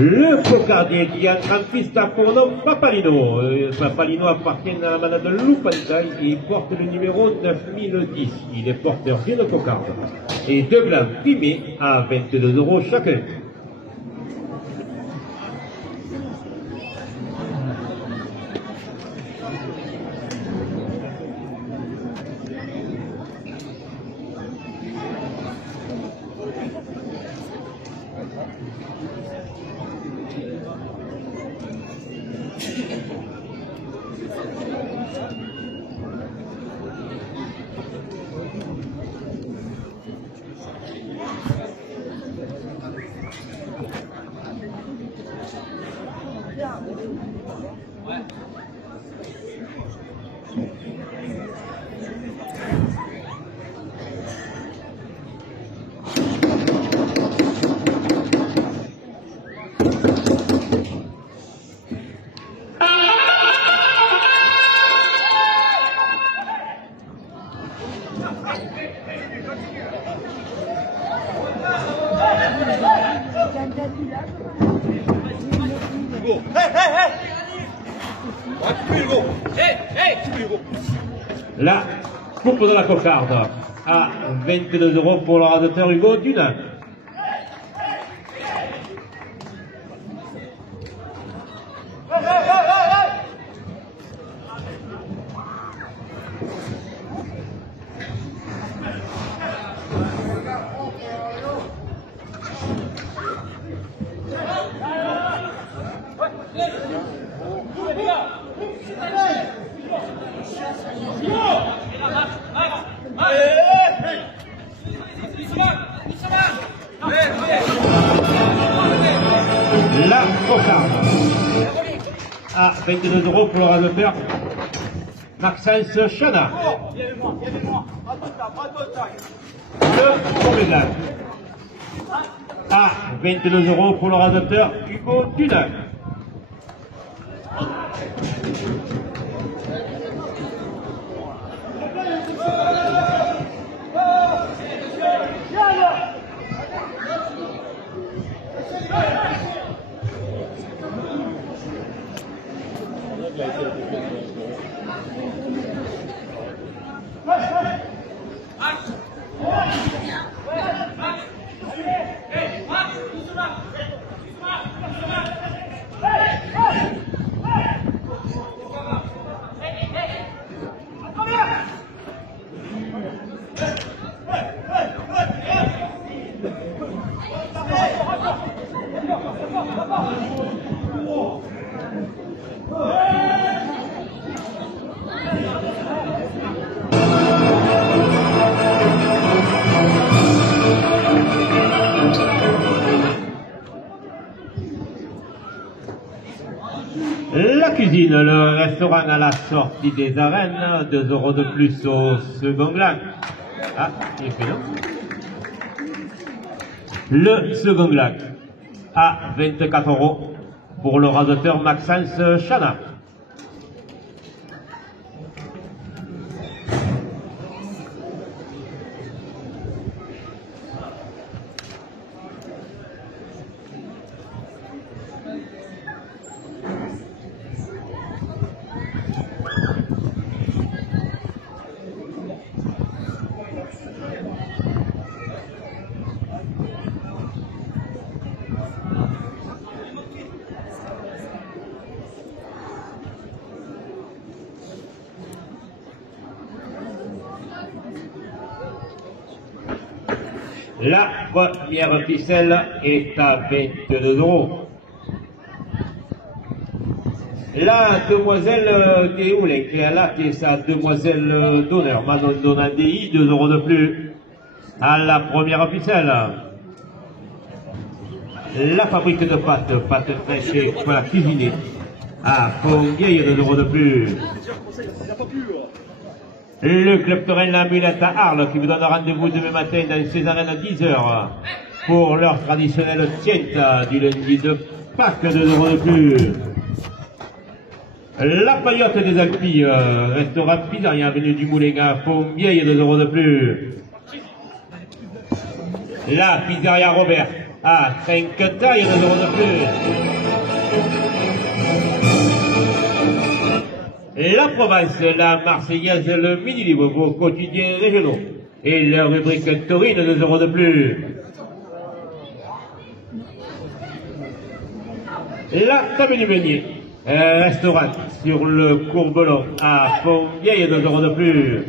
Le cocardier qui entre en piste pour nom Papalino. Papalino appartient à la manade de Lupanza et porte le numéro 9010. Il est porteur d'une cocarde. Et deux blancs primés à 22 € chacun. La coupe de la cocarde à 22 € pour le radiateur Hugo Dunin. La cocarde à 22 € pour le radiateur Maxence Chana. Le Comégal à 22 € pour le radiateur Hugo Dunin. La cuisine, le restaurant à la sortie des arènes, 2 € de plus au second glac. Ah, il est fait non. Le second glac à 24 € pour le radiateur Maxence Chana. La première ficelle est à 22 €. La demoiselle Théoulé, qui est là, qui est sa demoiselle d'honneur, Manon Donadei, 2 € de plus à la première ficelle. La fabrique de pâtes fraîches pour la cuisiner, à Fontvieille, 2 € de plus. Le club Touraine, la mulette à Arles, qui vous donne rendez-vous demain matin dans ses arènes à 10 h. pour leur traditionnelle tienta du lundi de Pâques, 2 € de plus. La Paillote des Alpilles, restaurant pizzeria venu du Moulin à Fontvieille, 2 € de plus. La pizzeria Robert à 5 tailles, 2 € de plus. La Provence, la Marseillaise, le Midi Libre, vos quotidiens régionaux et leur rubrique taurine, 2 € de plus. La table du beignet, restaurant sur le Courbelon à Fontvieille, 2 € de plus.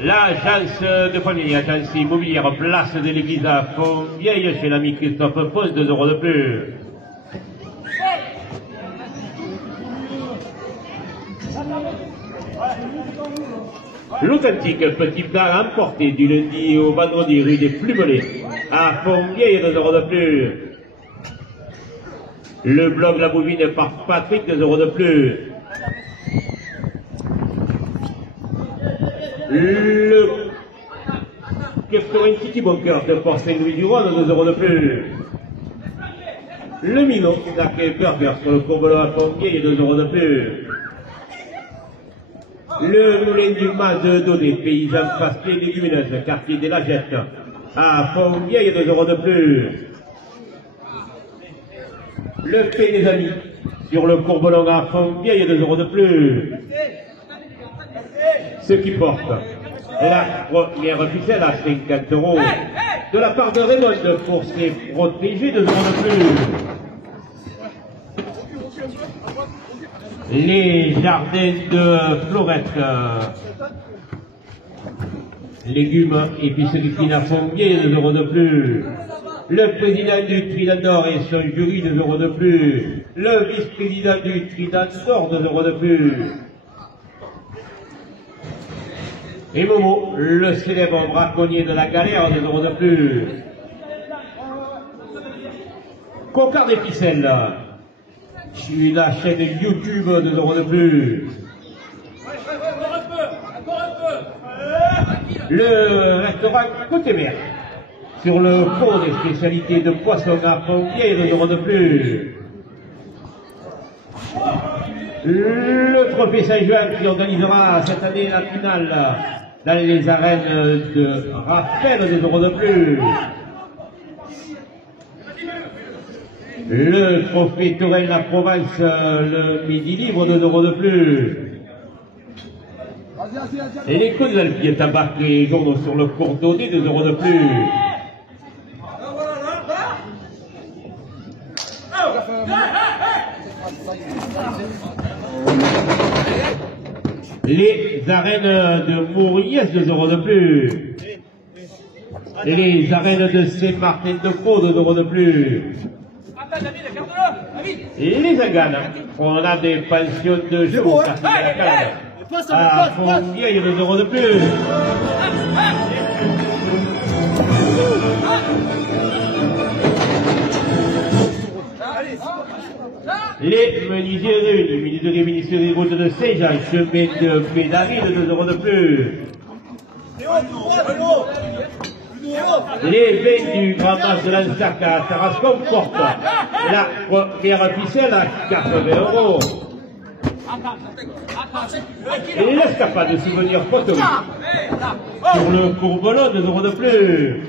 L'agence de famille, agence immobilière, place de l'église à Fontvieille, chez l'ami Christophe Pons, 2 € de plus. L'authentique petit plat emporté du lundi au vendredi rue des Plumelets à Fontvieille, 2 € de plus. Le blog La Bouvine par Patrick, 2 € de plus. Le Restaurant City Bunker de Port Saint-Louis-du-Rhône, 2 € de plus. Le Minot, Sacré Burger sur le Courbelon à Fontvieille, 2 € de plus. Le Moulin du Mas de Daudet, paysan pasté légumineuse, quartier des Lagettes, à Fontvieille, 2 € de plus. Le Pays des Amis, sur le Courbelon à Fontvieille, 2 € de plus. Ce qui porte la première ficelle à 50 € de la part de Raymond pour ses protégés, 2 € de plus. Les jardins de Florette, légumes, épicerie fine à Fontvieille, 2 € de plus. Le président du Trident d'Or et son jury, 2 € de plus. Le vice-président du Trident d'Or, 2 € de plus. Et Momo, le célèbre braconnier de la galère, 2 € de plus. Cocard des ficelles, sur la chaîne YouTube, 2 € de plus. Le restaurant Côté Mer, sur le pont des spécialités de poisson à Fontvieille, 2 € de plus. Le Trophée Saint-Jean qui organisera cette année la finale dans les arènes de Raphaël, 2 € de plus. Le Trophée Touraine La Provence, le Midi Libre, 2 € de plus. Et les coups de l'Alpie tabac les journaux sur le cours donné, 2 € de plus. Les arènes de Mauriès, 2 € de plus. Et les arènes de Saint-Martin-de-Pau, 2 € de plus. Et les Aganes, on a des pensions de jour à Fontvieille, 2 € de plus. Les menuisiers réunis, menuiserie ministérielle route de Saint-Jean, chemin de Pédaville, 2 € de plus. Les vins du Grand Mas de l'Ansac à Tarascon portent la première ficelle à 80 €. Et l'escapade de souvenirs photos sur le Courbelon, 2 € de plus.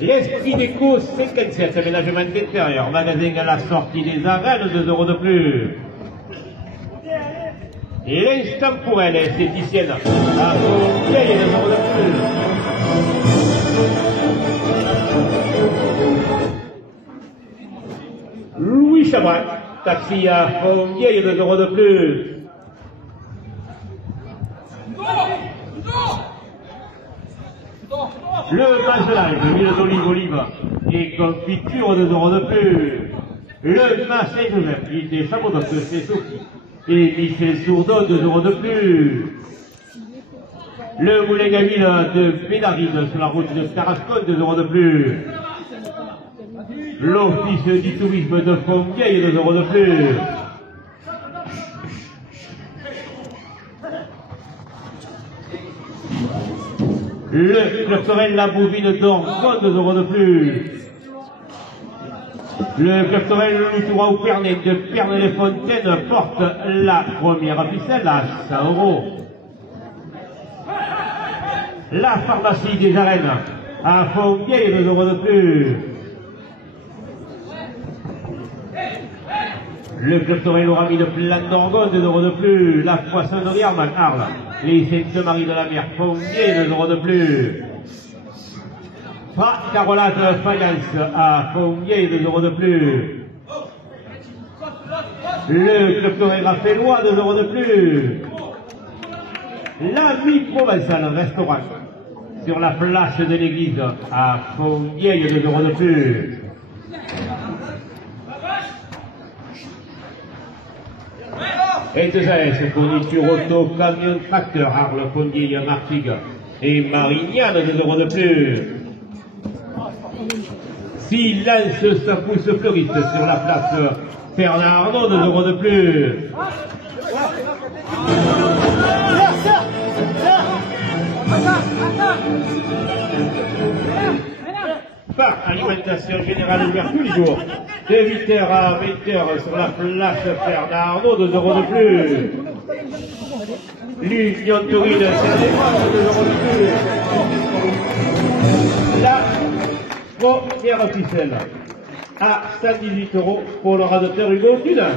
L'Esprit d'Éco 57, aménagement d'intérieur, magasin à la sortie des arènes, 2 € de plus. Et l'instant pour elle, esthéticienne, à Fontvieille, 2 € de plus. Louis Chabral, taxi à Fontvieille, 2 € de plus. Le Mazelage, huile d'olive, olive et confiture, 2 € de plus. Le Mas Saint-Joseph, l'île des Chameaux d'Oc, c'est Sophie. Et Michel Sourdon, 2 € de plus. Le Moulin à Huile de Pédarine sur la route de Tarascon, 2 € de plus. L'Office du tourisme de Fontvieille, 2 € de plus. Le club Torel La Bouvine d'Orgon, 2 euros de plus. Le club Torel Loutoura ou Pernet de Pernet-les-Fontaines porte la première ficelle à 100 euros. La pharmacie des arènes à Fontvieille, 2 euros de plus. Le club Torel aura mis de Plan d'Orgon, 2 euros de plus. La poissonnerie Arman Arles, les Sainte-Marie de la Mer, Fontvieille, 2 euros de plus. Carolade Fayence à Fontvieille, 2 euros de plus. Le club Torel Raffelois, 2 euros de plus. La Vie Provençale Restaurant sur la place de l'église à Fontvieille, 2 euros de plus. Et de S, fourniture auto, camion, tracteur, Arles, Fontvieille, Martigues et Marignane, 2 euros de plus. Silence, ça pousse fleuriste sur la place Fernand Arnaud, 2 euros de plus. Par alimentation générale ouverte tous les jours, de 8h à 20h sur la place Fernand Arnaud, 2 euros de plus. L'Union Taurine, c'est 2 euros de plus. La première ficelle à 118 euros pour le radoteur Hugo Tudin.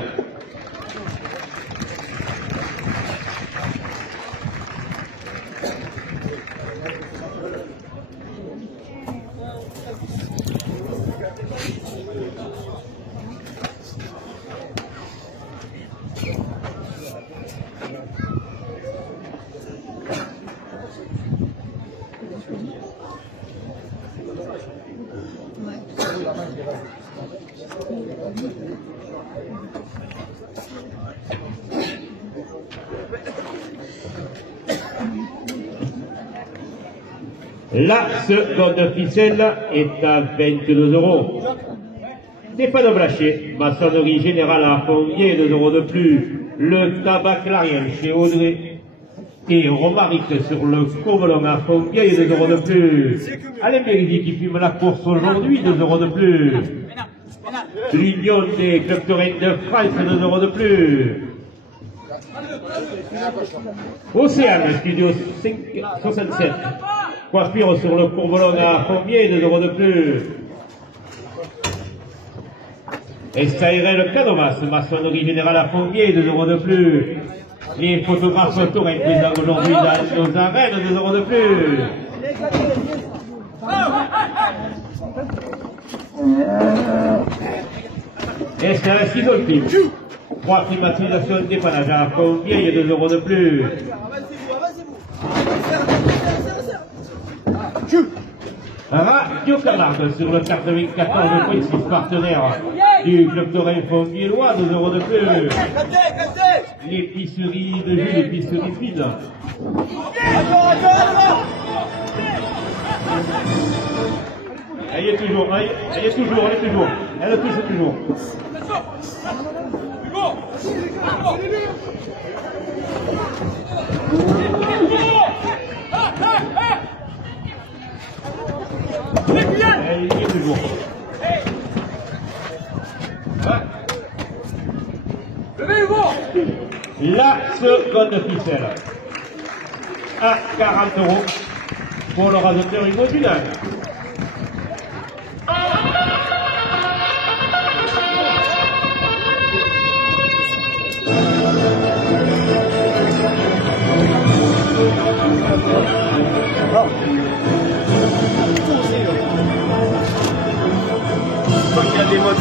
La seconde ficelle est à 22 euros. Stéphane Blachier, maçonnerie générale à Fontvieille, 2 euros de plus. Le tabac Clarien chez Audrey et Romaric sur le Courmelon à Fontvieille, 2 euros de plus. Alain Béridi qui fume la course aujourd'hui, 2 euros de plus. L'Union des clubs taurins de France, 2 euros de plus. Océane, studio 67. Coiffure sur le Courmelon à Fontvieille, 2 euros de plus. SARL Canomas, maçonnerie générale à Fontvieille, 2 euros de plus. Les photographes taurins présents aujourd'hui dans nos arènes, 2 euros de plus. SARL Sidolfi, 3 climatisations dépannage à Fontvieille, 2 euros de plus. Radio Camargue sur le 94.6, partenaire du club taurin Fontvieillois, 2 euros de plus. L'épicerie de jus, l'épicerie fine. Elle y est toujours, elle touche toujours. Elle y est toujours. La seconde ficelle à 40 euros pour le radoteur Hugo Tudin. Il y a des modes.